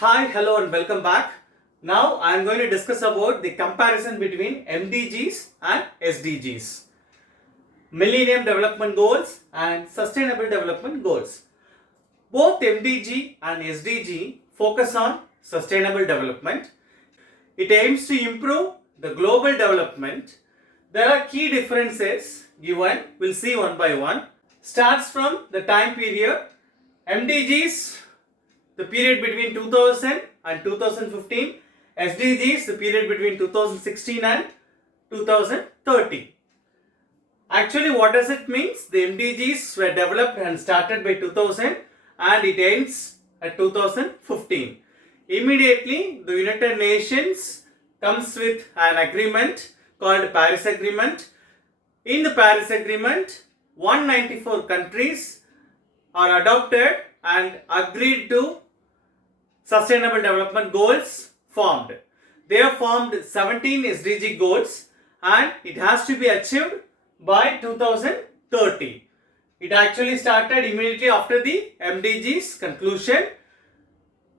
Hi, hello and welcome back. Now I am going to discuss about the comparison between MDGs and SDGs. Millennium Development Goals and Sustainable Development Goals. Both MDG and SDG focus on sustainable development. It aims to improve the global development. There are key differences given. We'll see one by one. Starts from the time period. MDGs, the period between 2000 and 2015, SDGs, the period between 2016 and 2030. Actually, what does it mean? The MDGs were developed and started by 2000 and it ends at 2015. Immediately, the United Nations comes with an agreement called Paris Agreement. In the Paris Agreement, 194 countries are adopted and agreed to Sustainable Development Goals formed. They have formed 17 SDG goals and it has to be achieved by 2030. It actually started immediately after the MDG's conclusion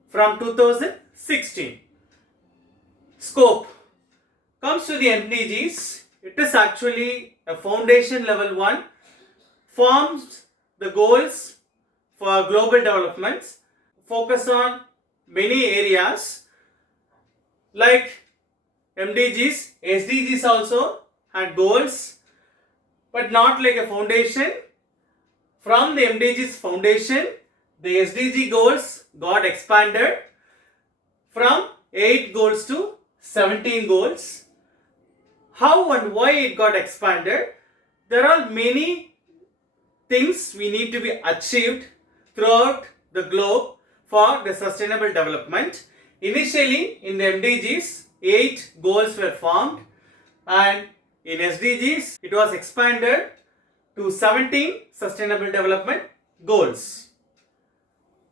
from 2016. Scope comes to the MDGs. It is actually a foundation level one, forms the goals for global developments, focus on many areas like MDGs, SDGs also had goals, but not like a foundation. From the MDGs foundation, the SDG goals got expanded from 8 goals to 17 goals. How and why it got expanded? There are many things we need to be achieved throughout the globe for the sustainable development. Initially in the MDGs, 8 goals were formed and in SDGs it was expanded to 17 sustainable development goals.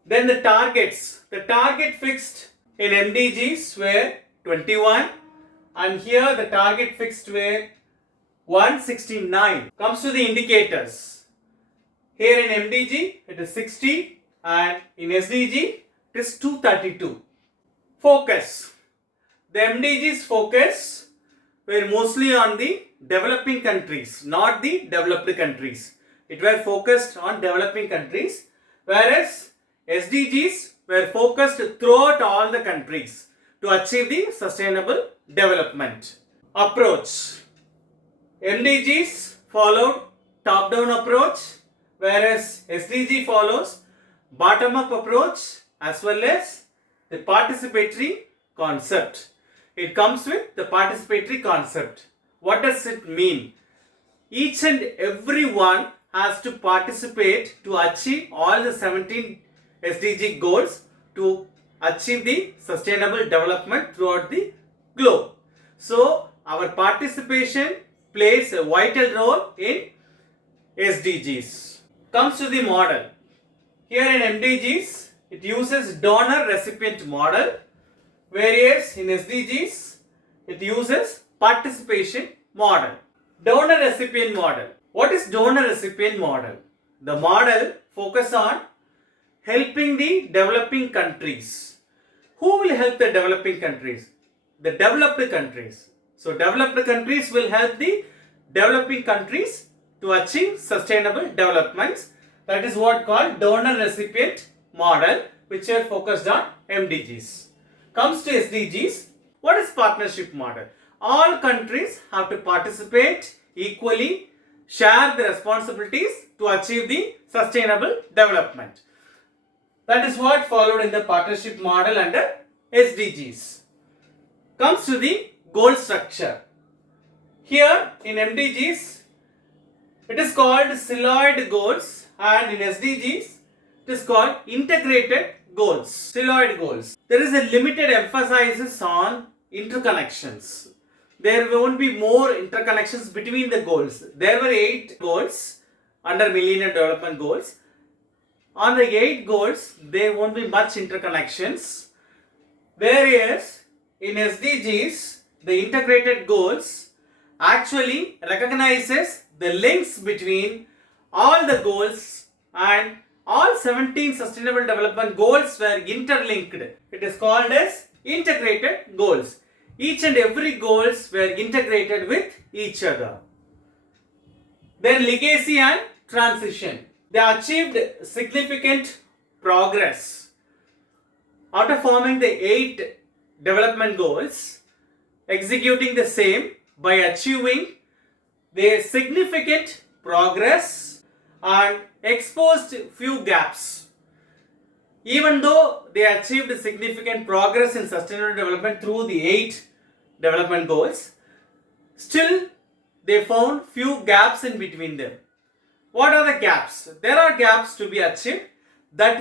Then the targets. The target fixed in MDGs were 21 and here the target fixed were 169. Comes to the indicators. Here in MDG it is 60 and in SDG it is 232. Focus. The MDGs focus were mostly on the developing countries, not the developed countries. It were focused on developing countries, whereas SDGs were focused throughout all the countries to achieve the sustainable development. Approach. MDGs followed top-down approach, whereas SDG follows bottom-up approach as well as the participatory concept. It comes with the participatory concept. What does it mean? Each and every one has to participate to achieve all the 17 SDG goals to achieve the sustainable development throughout the globe. So, our participation plays a vital role in SDGs. Comes to the model. Here in MDGs, it uses donor-recipient model, whereas in SDGs, it uses participation model. Donor-recipient model. What is donor-recipient model? The model focuses on helping the developing countries. Who will help the developing countries? The developed countries. So, developed countries will help the developing countries to achieve sustainable developments. That is what called donor-recipient model, which are focused on MDGs. Comes to SDGs. What is partnership model? All countries have to participate equally, share the responsibilities to achieve the sustainable development. That is what followed in the partnership model under SDGs. Comes to the goal structure. Here in MDGs, it is called siloed goals, and in SDGs, it is called integrated goals, siloed goals. There is a limited emphasis on interconnections. There won't be more interconnections between the goals. There were 8 goals under Millennium Development Goals. On the 8 goals, there won't be much interconnections. Whereas in SDGs, the integrated goals actually recognizes the links between all the goals and all 17 sustainable development goals were interlinked. It is called as integrated goals. Each and every goals were integrated with each other. Then legacy and transition. They achieved significant progress. After forming the 8 development goals, executing the same by achieving their significant progress and exposed few gaps. Even though they achieved significant progress in sustainable development through the 8 development goals, still they found few gaps in between them. What are the gaps? There are gaps to be achieved. That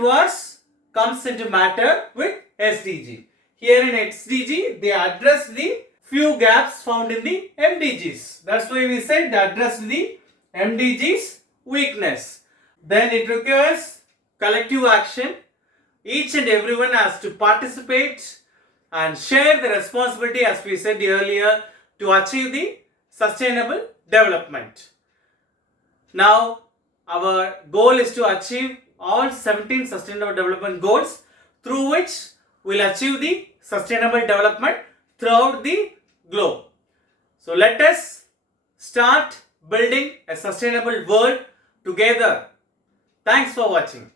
comes into matter with SDG. Here in SDG, they address the few gaps found in the MDGs. That's why we said they address the MDG's weakness. Then it requires collective action. Each and everyone has to participate and share the responsibility, as we said earlier, to achieve the sustainable development. Now, our goal is to achieve all 17 sustainable development goals, through which we'll achieve the sustainable development throughout the globe. So let us start building a sustainable world together. Thanks for watching.